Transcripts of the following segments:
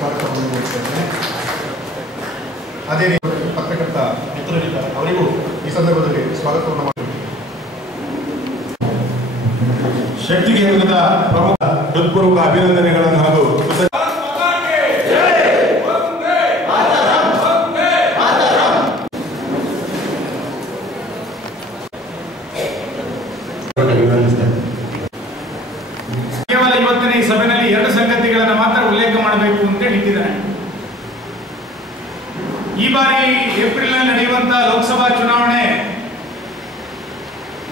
ಸ್ವಾಗತವನ್ನು ನೀಡುತ್ತೇನೆ. ಅದೇ ರೀತಿ ಪತ್ರಕರ್ತ ಮಿತ್ರರಿದ್ದಾರೆ, ಅವರಿಗೂ ಈ ಸಂದರ್ಭದಲ್ಲಿ ಸ್ವಾಗತವನ್ನು ಮಾಡುತ್ತೇನೆ. ಶಕ್ತಿ ಕೇಂದ್ರದ ಪ್ರಮುಖ ಹೃತ್ಪೂರ್ವಕ ಅಭಿನಂದನೆಗಳನ್ನು ಹಾಗೂ ಕೇವಲ ಇವತ್ತಿನ ಈ ಸಭೆಯಲ್ಲಿ ಎರಡು ಸಂಗತಿಗಳನ್ನು ಮಾತ್ರ ಉಲ್ಲೇಖ ಮಾಡಬೇಕು ಅಂತ ಹೇಳಿದ್ದಾರೆ. ಈ ಬಾರಿ ಏಪ್ರಿಲ್ ನಡೆಯುವಂತಹ ಲೋಕಸಭಾ ಚುನಾವಣೆ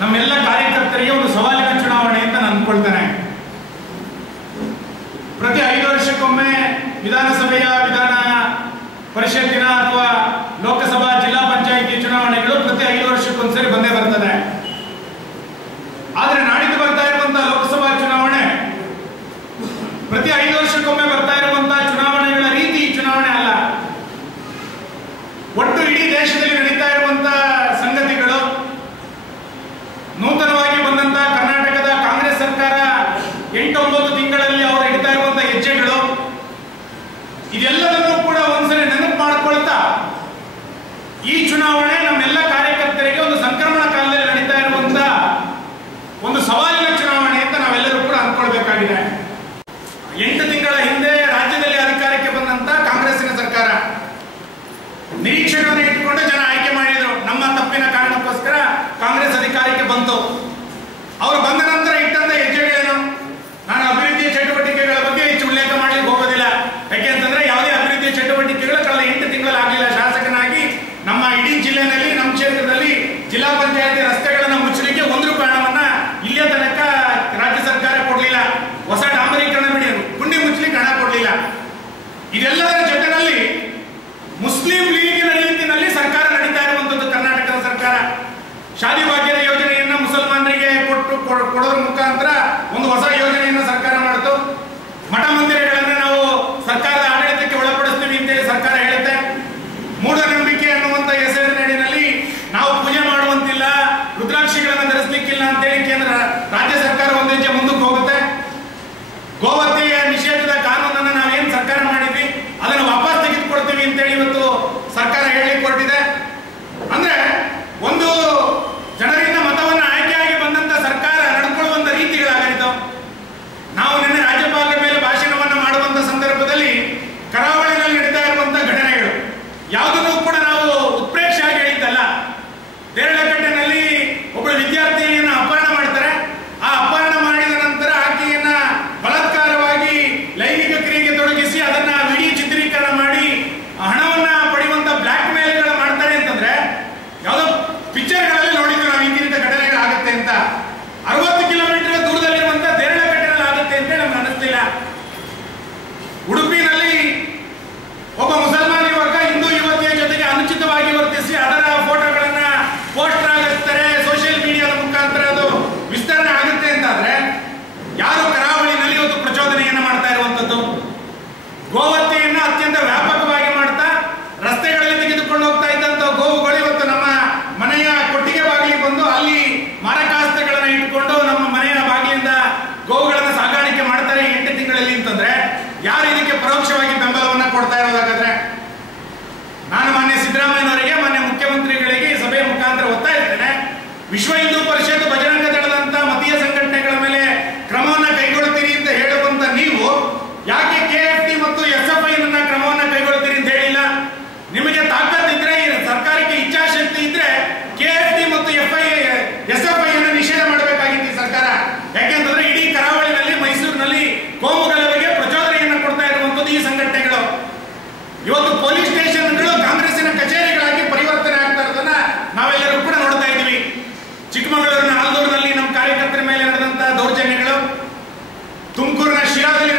ನಮ್ಮೆಲ್ಲ ಕಾರ್ಯಕರ್ತರಿಗೆ ಒಂದು ಸವಾಲಿನ ಚುನಾವಣೆ ಅಂತ ನಾನು ಅಂದ್ಕೊಳ್ತೇನೆ. ಪ್ರತಿ 5 ವರ್ಷಕ್ಕೊಮ್ಮೆ ವಿಧಾನಸಭೆಯ ವಿಧಾನ ಪರಿಷತ್ತಿನ ಅಥವಾ ಲೋಕಸಭಾ ಜಿಲ್ಲಾ ಪಂಚಾಯಿತಿ ಚುನಾವಣೆಗಳು ಪ್ರತಿ 5 ವರ್ಷಕ್ಕೊಂದ್ಸರಿ ಬಂದೇ ಬರ್ತದೆ. ಆದ್ರೆ ನಾಡಿದ್ದು ಬರ್ತಾ ಇರುವಂತಹ ಲೋಕಸಭಾ ಚುನಾವಣೆ ಪ್ರತಿ 5 ವರ್ಷಕ್ಕೊಮ್ಮೆ ಬರ್ತಾ ಇರುವಂತಹ ಚುನಾವಣೆಗಳ ರೀತಿ ಈ ಚುನಾವಣೆ ಅಲ್ಲ. ಒಟ್ಟು ಇಡೀ ದೇಶದಲ್ಲಿ ನಡೀತಾ ಇರುವಂತಹ ಸಂಗತಿಗಳು, ನೂತನವಾಗಿ ಬಂದಂತಹ ಕರ್ನಾಟಕದ ಕಾಂಗ್ರೆಸ್ ಸರ್ಕಾರ 8-9 ತಿಂಗಳಲ್ಲಿ ಅವರು ಇಡ್ತಾ ಇರುವಂತಹ ಹೆಜ್ಜೆಗಳು, ಇದೆಲ್ಲದನ್ನೂ ಕೂಡ ಒಂದ್ಸರಿ ನೆನಪು ಮಾಡಿಕೊಳ್ತಾ ಈ ಚುನಾವಣೆ ನಮ್ಮೆಲ್ಲ ಕಾರ್ಯಕರ್ತರಿಗೆ ಒಂದು ಸಂಕ್ರಮಣ ಕಾಲದಲ್ಲಿ ನಡೀತಾ ಇರುವಂತಹ ಒಂದು ಸವಾಲಿನ ಚುನಾವಣೆ ಅಂತ ನಾವೆಲ್ಲರೂ ಕೂಡ ಅಂದ್ಕೊಳ್ಬೇಕಾಗಿದೆ. 8 ತಿಂಗಳ ಹಿಂದೆ ರಾಜ್ಯದಲ್ಲಿ ಅಧಿಕಾರಕ್ಕೆ ಬಂದಂತ ಕಾಂಗ್ರೆಸ್ಸಿನ ಸರ್ಕಾರ ನಿರೀಕ್ಷೆಗಳನ್ನು ಇಟ್ಟುಕೊಂಡು ಜನ ಆಯ್ಕೆ ಮಾಡಿದ್ರು. ನಮ್ಮ ತಪ್ಪಿನ ಕಾರಣಕ್ಕೋಸ್ಕರ ಕಾಂಗ್ರೆಸ್ ಅಧಿಕಾರಕ್ಕೆ ಬಂತು. ಅವರು ಬಂದ ನಂತರ ಇಟ್ಟಂತ ಹೆಜ್ಜೆಗಳೇನು? ನಾನು ಅಭಿವೃದ್ಧಿಯ ಚಟುವಟಿಕೆಗಳ ಬಗ್ಗೆ ಹೆಚ್ಚು ಉಲ್ಲೇಖ ಮಾಡಲಿಕ್ಕೆ ಹೋಗೋದಿಲ್ಲ. ಯಾಕೆಂತಂದ್ರೆ ಯಾವುದೇ ಅಭಿವೃದ್ಧಿಯ ಚಟುವಟಿಕೆಗಳು ಕಳೆದ 8 ತಿಂಗಳಾಗಲಿಲ್ಲ. ಶಾಸಕನಾಗಿ ನಮ್ಮ ಇಡೀ ಜಿಲ್ಲೆಯಲ್ಲಿ, ನಮ್ಮ ಕ್ಷೇತ್ರದಲ್ಲಿ ಜಿಲ್ಲಾ ಪಂಚಾಯತಿ ರಸ್ತೆಗಳನ್ನು ಮುಚ್ಚಲಿಕ್ಕೆ 1 ರೂಪಾಯಿ ಹಣವನ್ನ ಇಲ್ಲಿಯ ತನಕ ರಾಜ್ಯ ಸರ್ಕಾರ ಕೊಡಲಿಲ್ಲ. ಹೊಸ ಡಾಂಬರೀಕರಣ ಬಿಡಿ, ಗುಂಡಿ ಮುಚ್ಚಲಿಕ್ಕೆ ಹಣ ಕೊಡಲಿಲ್ಲ. ಇದೆಲ್ಲದರ ಜೊತೆಯಲ್ಲಿ ಮುಸ್ಲಿಂ ಲೀಗಿನ ರೀತಿಯಲ್ಲಿ ಸರ್ಕಾರ ನಡೀತಾ ಇರುವಂತದ್ದು ಕರ್ನಾಟಕದ ಸರ್ಕಾರ. ಶಾದಿ ಭಾಗ್ಯದ ಯೋಜನೆಯನ್ನ ಮುಸಲ್ಮಾನರಿಗೆ ಕೊಡೋದ್ರ ಮುಖಾಂತರ ಒಂದು ಹೊಸ ಯೋಜನೆಯನ್ನ ಸರ್ಕಾರ ಮಾಡಿತು. ಮಠ ಮಂದಿರಗಳನ್ನ ನಾವು ಸರ್ಕಾರದ ಆಡಳಿತಕ್ಕೆ ಒಳಪಡಿಸ್ತೀವಿ ಅಂತೇಳಿ ಸರ್ಕಾರ ಹೇಳುತ್ತೆ. ಮೂಢನಂಬಿಕೆ ಅನ್ನುವಂತ ಹೆಸರಿನಡಿನಲ್ಲಿ ನಾವು ಪೂಜೆ ಮಾಡುವಂತಿಲ್ಲ, ರುದ್ರಾಕ್ಷಿಗಳನ್ನ ಧರಿಸಲಿಕ್ಕಿಲ್ಲ ಅಂತೇಳಿ ಕೇಂದ್ರ ರಾಜ್ಯ ಸರ್ಕಾರ ಒಂದು ಹೆಜ್ಜೆ ಮುಂದಕ್ಕೆ ಹೋಗುತ್ತೆ. ಗೋಹತ್ಯೆಯ ನಿಷೇಧದ ಕಾನೂನನ್ನು ನಾವೇನು ಸರ್ಕಾರ ಮಾಡಿದ್ವಿ ಅದನ್ನು ವಾಪಸ್ ತೆಗೆದುಕೊಳ್ತೀವಿ ಅಂತೇಳಿ ಇವತ್ತು ಸರ್ಕಾರ ಹೇಳಲಿಕ್ಕೆ ಹೊರಟಿದೆ. ಅಂದ್ರೆ ಒಂದು ಜನರಿಂದ ಮತವನ್ನ ಆಯ್ಕೆಯಾಗಿ ಬಂದಂತ ಸರ್ಕಾರ ನಡ್ಕೊಳ್ಳುವಂತ ರೀತಿಗಳಾಗಿತ್ತು. ನಾವು ನಿನ್ನೆ ರಾಜ್ಯಪಾಲರ ಮೇಲೆ ಭಾಷಣವನ್ನ ಮಾಡುವಂತ ಸಂದರ್ಭದಲ್ಲಿ ಕರಾವಳಿನಲ್ಲಿ ನಡೀತಾ ಇರುವಂತಹ ಘಟನೆಗಳು ಯಾವುದನ್ನು ಕೂಡ ನಾವು ಉತ್ಪ್ರೇಕ್ಷೆಯಾಗಿ ಹೇಳಿದ್ದಲ್ಲ. ದೇರಳಕಟ್ಟೆನಲ್ಲಿ ಒಬ್ಬಳು ವಿದ್ಯಾರ್ಥಿನಿಯನ್ನ ಅಪಹರಣ ಮಾಡ್ತಾರೆ. ಆ ಅಪಹರಣ ಮಾಡಿದ ನಂತರ ಆಕೆಯನ್ನ ಬಲಾತ್ಕಾರವಾಗಿ ಲೈಂಗಿಕ ಕ್ರಿಯೆಗೆ ತೊಡಗಿಸಿ ಅದನ್ನ ವಿಡಿಯೋ ಚಿತ್ರೀಕರಣ ಮಾಡಿ ಹಣವನ್ನ ಪಡೆಯುವಂತ ಬ್ಲಾಕ್ ಮೇಲ್ಗಳು ಮಾಡ್ತಾರೆ ಅಂತಂದ್ರೆ ಯಾವುದೋ ಪಿಕ್ಚರ್ಗಳಲ್ಲಿ ನೋಡಿದ್ರು ನಾವು ಈ ರೀತಿಯ ಘಟನೆಗಳಾಗುತ್ತೆ ಅಂತ. 60 ಕಿಲೋಮೀಟರ್ ದೂರದಲ್ಲಿರುವಂತ ದೇರಳಕಟ್ಟೆನಲ್ಲಿ ಆಗುತ್ತೆ ಅಂತ ನಮ್ಗೆ ಅನ್ನಿಸ್ತಿಲ್ಲ. ಉಡುಪಿನಲ್ಲಿ ಒಬ್ಬ ಮುಸಲ್ಮಾನ ಯುವಕ ಹಿಂದೂ ಯುವತಿಯ ಜೊತೆಗೆ ಅನುಚಿತವಾಗಿ ವರ್ತಿಸಿ ಅದರ ಫೋಟೋಗಳನ್ನ ಪೋಸ್ಟರ್ ಆಗಿರ್ತಾರೆ, ಸೋಷಿಯಲ್ ಮೀಡಿಯಾದ ಮುಖಾಂತರ ಅದು ವಿಸ್ತರಣೆ ಆಗುತ್ತೆ ಅಂತಾದ್ರೆ ಯಾರು ಕರಾವಳಿನಲ್ಲಿ ಇವತ್ತು ಪ್ರಚೋದನೆಯನ್ನ ಮಾಡ್ತಾ ಇರುವಂತದ್ದು? ಗೋಹತ್ಯೆಯನ್ನ ಅತ್ಯಂತ ವ್ಯಾಪಕವಾಗಿ ಮಾಡ್ತಾ ರಸ್ತೆಗಳಲ್ಲಿ ತೆಗೆದುಕೊಂಡು ಹೋಗ್ತಾ ಇದ್ದಂತ ಗೋವುಗಳು ಇವತ್ತು ನಮ್ಮ ಮನೆಯ ಕೊಟ್ಟಿಗೆ ಬಾಗಿಲಿಗೆ ಬಂದು ಅಲ್ಲಿ ಮಾರಕಾಸ್ತ್ರಗಳನ್ನ ಇಟ್ಕೊಂಡು ನಮ್ಮ ಮನೆಯ ಬಾಗಿಲಿಂದ ಗೋವುಗಳನ್ನ ಸಾಗಾಣಿಕೆ ಮಾಡ್ತಾರೆ 8 ತಿಂಗಳಲ್ಲಿ ಅಂತಂದ್ರೆ ಯಾರು ಇದಕ್ಕೆ ಪರೋಕ್ಷವಾಗಿ ಬೆಂಬಲವನ್ನ ಕೊಡ್ತಾ ಇರೋದಾಗಾದ್ರೆ? ನಾನು ಮಾನ್ಯ ಸಿದ್ದರಾಮಯ್ಯನವರಿಗೆ, ಮಾನ್ಯ ಮುಖ್ಯಮಂತ್ರಿಗಳಿಗೆ ಈ ಸಭೆಯ ಮುಖಾಂತರ ಒತ್ತಾಯಿಸ್ತೇನೆ. ವಿಶ್ವ ಹಿಂದೂ ಪರಿಷತ್, ಬಜರಂಗ ದಳದಂತ ಮತೀಯ ಸಂಘಟನೆಗಳ ಮೇಲೆ ಕ್ರಮವನ್ನ ಕೈಗೊಳ್ಳುತ್ತೀರಿ ಅಂತ ಹೇಳುವಂತ ನೀವು ಯಾಕೆ KFT ಮತ್ತು SFI ಕ್ರಮವನ್ನ ಕೈಗೊಳ್ಳುತ್ತೀರಿ ಅಂತ ಹೇಳಿಲ್ಲ? ನಿಮಗೆ ತಾಕತ್ತಿದ್ರೆ, ಸರ್ಕಾರಕ್ಕೆ ಇಚ್ಛಾಶಕ್ತಿ ಇದ್ರೆ KFT ಮತ್ತು SFI ಅನ್ನು ನಿಷೇಧ ಮಾಡಬೇಕಾಗಿತ್ತು ಸರ್ಕಾರ. ಯಾಕೆಂತಂದ್ರೆ ಇಡೀ ಕರಾವಳಿನಲ್ಲಿ, ಮೈಸೂರಿನಲ್ಲಿ ಕೋಮು ಗಲಭೆಗೆ ಪ್ರಚೋದನೆಯನ್ನು ಕೊಡ್ತಾ ಇರುವಂತದ್ದು ಈ ಸಂಘಟನೆಗಳು. ಇವತ್ತು ಪೊಲೀಸ್ ಸ್ಟೇಷನ್ಗಳು ಕಾಂಗ್ರೆಸ್ಸಿನ ಕಚೇರಿಗಳಾಗಿ ಪರಿವರ್ತನೆ ಆಗ್ತಾ ಇರೋದನ್ನ ನಾವೆಲ್ಲರೂ ಕೂಡ ನೋಡ್ತಾ ಇದ್ವಿ. ಚಿಕ್ಕಮಗಳೂರಿನ ಆಲ್ದೂರಿನಲ್ಲಿ ನಮ್ಮ ಕಾರ್ಯಕರ್ತರ ಮೇಲೆ ನಡೆದಂತಹ ದೌರ್ಜನ್ಯಗಳು, ತುಮಕೂರಿನ ಶಿರಾದಲ್ಲಿ